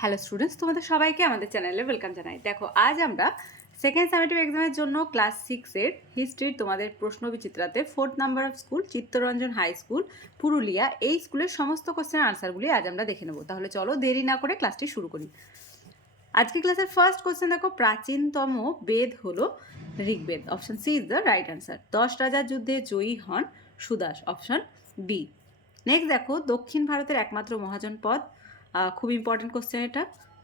Hello students তোমাদের সবাইকে আমাদের চ্যানেলে ওয়েলকাম জানাই। দেখো, আজ আমরা সেকেন্ড সামেটিভ এক্সামের জন্য ক্লাস সিক্সের হিস্ট্রির তোমাদের প্রশ্ন বিচিত্রাতে fourth number of school Chittaranjan high school Purulia এই স্কুলের সমস্ত কোশ্চেন আনসারগুলি আজ আমরা দেখে নেব। তাহলে চলো দেরি না করে ক্লাসটি শুরু করি। আজকে ক্লাসের ফার্স্ট কোশ্চেন দেখো, প্রাচীনতম বেদ হলো Rigveda. Option C is the right answer দশ রাজার যুদ্ধে জয়ী হন সুদাস। অপশন বি নেক্সট দেখো, দক্ষিণ ভারতের একমাত্র মহাজন পদ খুব ইম্পর্টেন্ট কোশ্চেন এটা।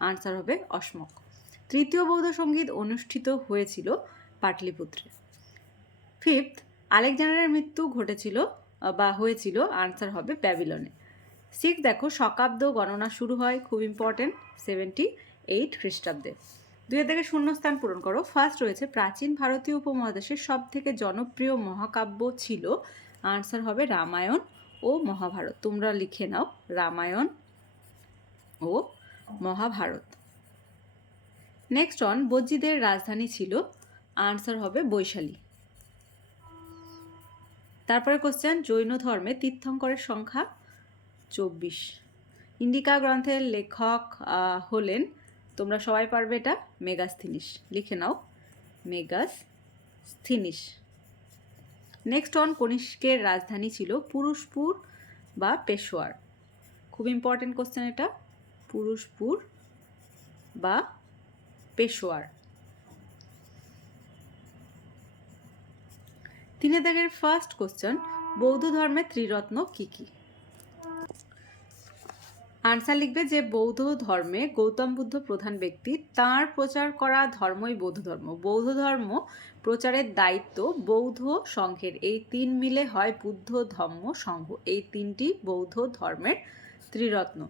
আনসার হবে অসমক তৃতীয় বৌদ্ধ সংগীত অনুষ্ঠিত হয়েছিল পাটলিপুত্রে। ফিফথ আলেকজান্ডারের মৃত্যু ঘটেছিল বা হয়েছিল আনসার হবে ব্যাবিলনে সিক্স দেখো, শকাব্দ গণনা শুরু হয়, খুব ইম্পর্টেন্ট সেভেন্টি এইট খ্রিস্টাব্দে। দুইয়ের থেকে শূন্যস্থান পূরণ করো। ফার্স্ট রয়েছে, প্রাচীন ভারতীয় উপমহাদেশের সব থেকে জনপ্রিয় মহাকাব্য ছিল আনসার হবে রামায়ণ ও মহাভারত। তোমরা লিখে নাও রামায়ণ ও মহাভারত। নেক্সট অন বজ্জিদের রাজধানী ছিল আনসার হবে বৈশালী। তারপরে কোশ্চেন জৈন ধর্মে তীর্থঙ্করের সংখ্যা চব্বিশ। ইন্ডিকা গ্রন্থের লেখক হলেন, তোমরা সবাই পারবে এটা মেগাস্থিনিস লিখে নাও মেগাস্থিনিস নেক্সট অন কনিষ্কের রাজধানী ছিল পুরুষপুর বা পেশোয়ার। খুব ইম্পর্টেন্ট কোশ্চেন এটা। পুরুষপুর বা পেশোয়ার। তিনে দাগের ফার্স্ট কোশ্চেন বৌদ্ধ ধর্মের ত্রিরত্ন কি কি? আনসার লিখবে যে বৌদ্ধ ধর্মে গৌতম বুদ্ধ প্রধান ব্যক্তি, তার প্রচার করা ধর্মই বৌদ্ধ ধর্ম। বৌদ্ধ ধর্ম প্রচারের দায়িত্ব বৌদ্ধ সংঘের। এই তিন মিলে হয় বুদ্ধ ধর্ম সংঘ। এই তিনটি বৌদ্ধ ধর্মের ত্রিরত্ন।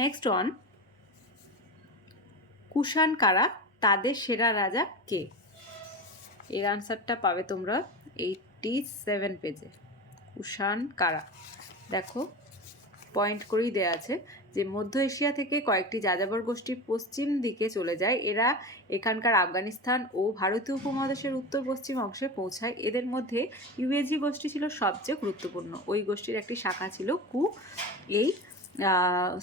নেক্সট অন কুষাণ কারা, তাদের সেরা রাজা কে? এর আনসারটা পাবে তোমরা এইটটি সেভেন পেজে কুষাণ কারা? দেখো পয়েন্ট করেই দেয়া আছে যে মধ্য এশিয়া থেকে কয়েকটি যাযাবর গোষ্ঠী পশ্চিম দিকে চলে যায়। এরা এখানকার আফগানিস্তান ও ভারতীয় উপমহাদেশের উত্তর পশ্চিম অংশে পৌঁছায়। এদের মধ্যে ইউএজি গোষ্ঠী ছিল সবচেয়ে গুরুত্বপূর্ণ। ওই গোষ্ঠীর একটি শাখা ছিল কু এই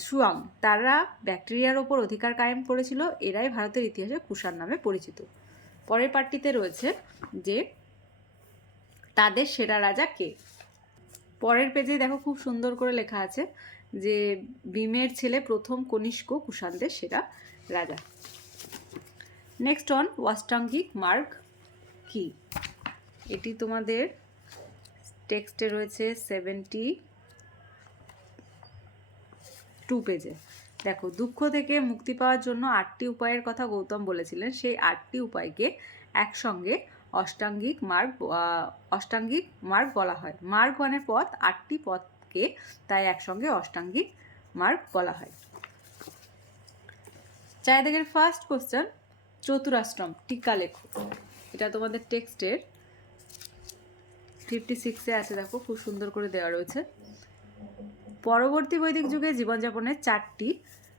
সুয়াং, তারা ব্যাকটেরিয়ার ওপর অধিকার কায়েম করেছিল, এরাই ভারতের ইতিহাসে কুষাণ নামে পরিচিত। পরের পার্টিতে রয়েছে যে, তাদের সেরা রাজা কে? পরের পেজে দেখো খুব সুন্দর করে লেখা আছে যে, ভীমের ছেলে প্রথম কনিষ্ক কুষাণদের সেরা রাজা। নেক্সট অন ওয়াস্টাঙ্গিক মার্গ কি? এটি তোমাদের টেক্সটে রয়েছে সেভেন্টি টু পেজে দেখো, দুঃখ থেকে মুক্তি পাওয়ার জন্য আটটি উপায়ের কথা গৌতম বলেছিলেন। সেই আটটি উপায়কে একসঙ্গে অষ্টাঙ্গিক মার্গ অষ্টাঙ্গিক মার্গ বলা হয়। মার্গ মানে পথ, আটটি পথকে তাই একসঙ্গে অষ্টাঙ্গিক মার্গ বলা হয়। চারিদিকের ফার্স্ট কোশ্চেন চতুরাশ্রম টিকা লেখো। এটা তোমাদের টেক্সটের ফিফটি সিক্সে আছে, দেখো, খুব সুন্দর করে দেওয়া রয়েছে। পরবর্তী বৈদিক যুগে জীবনযাপনের চারটি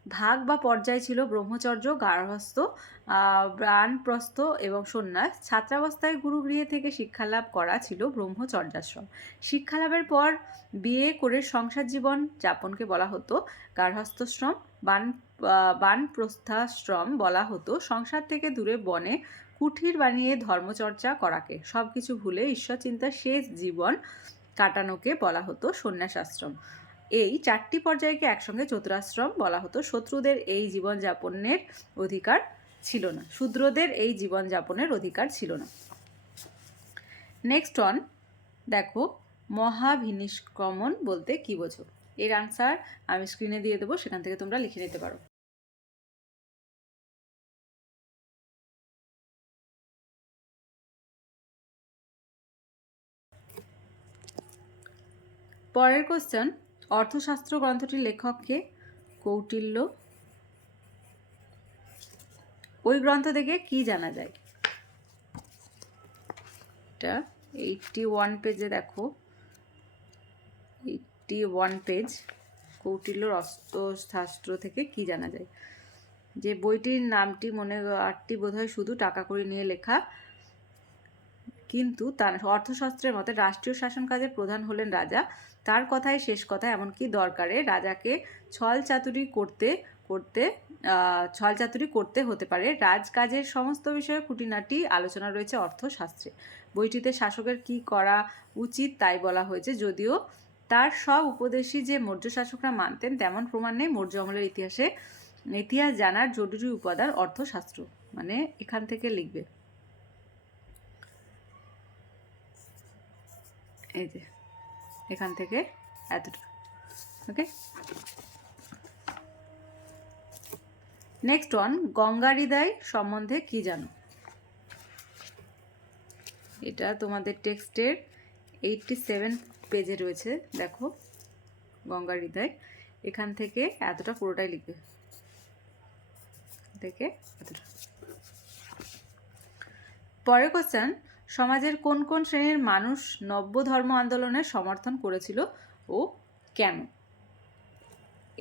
ভাগ বা পর্যায় ছিল ব্রহ্মচর্য, গার্হস্থ প্রাণপ্রস্থ এবং সন্ন্যাস। ছাত্রাবস্থায় গুরুগৃহে থেকে শিক্ষালাভ করা ছিল ব্রহ্মচর্যাশ্রম। শিক্ষালাভের পর বিয়ে করে সংসার জীবন যাপনকে বলা হতো গার্হস্থশ্রম। বান বানপ্রস্থাশ্রম বলা হতো সংসার থেকে দূরে বনে কুঠির বানিয়ে ধর্মচর্চা করাকে। সব কিছু ভুলে ঈশ্বরচিন্তার শেষ জীবন কাটানোকে বলা হতো সন্ন্যাসাশ্রম। এই চারটি পর্যায়কে একসঙ্গে চতুরাশ্রম বলা হতো। শত্রুদের এই জীবনযাপনের অধিকার ছিল না। শূদ্রদের এই জীবনযাপনের অধিকার ছিল না। নেক্সট অন দেখো, মহাভিনিষ্ক্রমণ বলতে কি বোঝো? এর আনসার আমি স্ক্রিনে দিয়ে দেবো, সেখান থেকে তোমরা লিখে নিতে পারো। পরের কোশ্চেন অর্থশাস্ত্র গ্রন্থটির লেখককে কৌটিল্য। ওই গ্রন্থ থেকে কি জানা যায়? এটা এইটটি ওয়ান পেজে দেখো। এইটটি ওয়ান পেজ কৌটিল্যর অস্ত্রশাস্ত্র থেকে কি জানা যায়? যে বইটির নামটি মনে আটটি বোধহয় শুধু টাকা করে নিয়ে লেখা, কিন্তু তার অর্থশাস্ত্রের মতে রাষ্ট্রীয় শাসন কাজে প্রধান হলেন রাজা। তার কথায় শেষ কথা এমনকি দরকারে রাজাকে ছল চাতুরি করতে করতে ছল চাতুরি করতে হতে পারে। রাজকাজের সমস্ত বিষয়ে খুঁটিনাটি আলোচনা রয়েছে অর্থশাস্ত্রে। বইটিতে শাসকের কি করা উচিত তাই বলা হয়েছে, যদিও তার সব উপদেশই যে মৌর্য শাসকরা মানতেন তেমন প্রমাণ নেই। মৌর্য আমলের ইতিহাসে, ইতিহাস জানার জরুরি উপাদান অর্থশাস্ত্র মানে এখান থেকে লিখবে। এই যে। এখান থেকে এতটা। ওকে নেক্সট ওয়ান গঙ্গা হৃদয় সম্বন্ধে কি জানো? এটা তোমাদের টেক্সটের এইটটি সেভেন পেজে রয়েছে, দেখো। গঙ্গা হৃদয় এখান থেকে এতটা পুরোটাই লিখবে। থেকে এতটা। পরের কোশ্চেন সমাজের কোন কোন শ্রেণির মানুষ নব্য ধর্ম আন্দোলনের সমর্থন করেছিল ও কেন?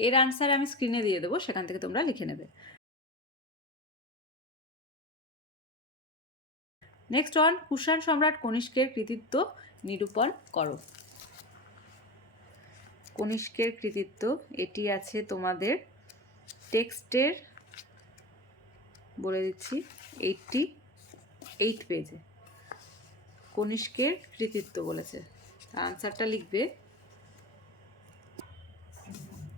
এর আনসার আমি স্ক্রিনে দিয়ে দেবো, সেখান থেকে তোমরা লিখে নেবে। নেক্সট ওয়ান কুষাণ সম্রাট কনিষ্কের কৃতিত্ব নিরূপণ করো। কনিষ্কের কৃতিত্ব, এটি আছে তোমাদের টেক্সটের, বলে দিচ্ছি এইটটি এইট পেজে কনিষ্কের কৃতিত্ব বলেছে। আনসারটা লিখবে।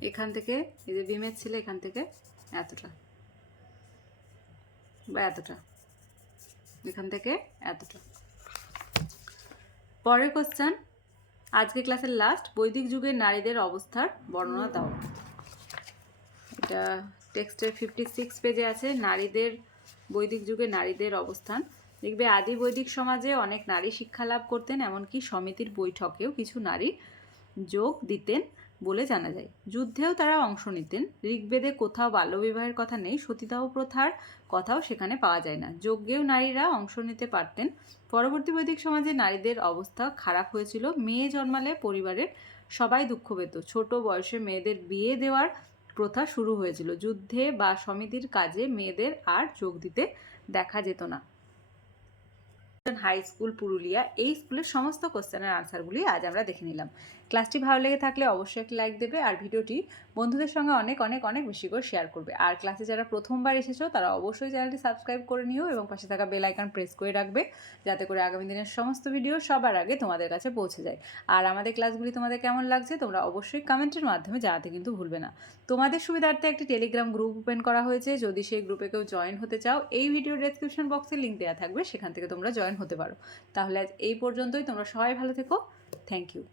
এখান থেকে, এই যে বিমের ছিল এখান থেকে, এতটা। বা এতটা। এখান থেকে এতটা। পরের কোশ্চেন আজকে ক্লাসের লাস্ট বৈদিক যুগের নারীদের অবস্থার বর্ণনা দাও। এটা টেক্সটের ফিফটি সিক্স পেজে আছে, নারীদের, বৈদিক যুগে নারীদের অবস্থান। দেখবে আদি বৈদিক সমাজে অনেক নারী শিক্ষা লাভ করতেন, এমনকি সমিতির বৈঠকেও কিছু নারী যোগ দিতেন বলে জানা যায়। যুদ্ধেও তারা অংশ নিতেন। ঋগ্বেদে কোথাও বাল্যবিবাহের কথা নেই, সতীদাহ প্রথার কথাও সেখানে পাওয়া যায় না। যজ্ঞেও নারীরা অংশ নিতে পারতেন। পরবর্তী বৈদিক সমাজে নারীদের অবস্থা খারাপ হয়েছিল। মেয়ে জন্মালে পরিবারের সবাই দুঃখ পেত। ছোট বয়সে মেয়েদের বিয়ে দেওয়ার প্রথা শুরু হয়েছিল। যুদ্ধে বা সমিতির কাজে মেয়েদের আর যোগ দিতে দেখা যেত না। হাই স্কুল পুরুলিয়া এই স্কুলের সমস্ত কোশ্চেনের আনসারগুলি আজ আমরা দেখে নিলাম। ক্লাসটি ভালো লেগে থাকলে অবশ্যই একটি লাইক দেবে আর ভিডিওটি বন্ধুদের সঙ্গে অনেক অনেক অনেক বেশি করে শেয়ার করবে। আর ক্লাসে যারা প্রথমবার এসেছ, তারা অবশ্যই চ্যানেলটি সাবস্ক্রাইব করে নিও এবং পাশে থাকা বেল আইকন প্রেস করে রাখবে, যাতে করে আগামী দিনের সমস্ত ভিডিও সবার আগে তোমাদের কাছে পৌঁছে যায়। আর আমাদের ক্লাসগুলি তোমাদের কেমন লাগছে, তোমরা অবশ্যই কমেন্টের মাধ্যমে জানাতে কিন্তু ভুলবে না। তোমাদের সুবিধার্থে একটি টেলিগ্রাম গ্রুপ ওপেন করা হয়েছে। যদি সেই গ্রুপে কেউ জয়েন হতে চাও, এই ভিডিও ডেসক্রিপশন বক্সে লিঙ্ক দেওয়া থাকবে, সেখান থেকে তোমরা জয়েন হতে পারো। তাহলে আজ এই পর্যন্তই। তোমরা সবাই ভালো থেকো। Thank you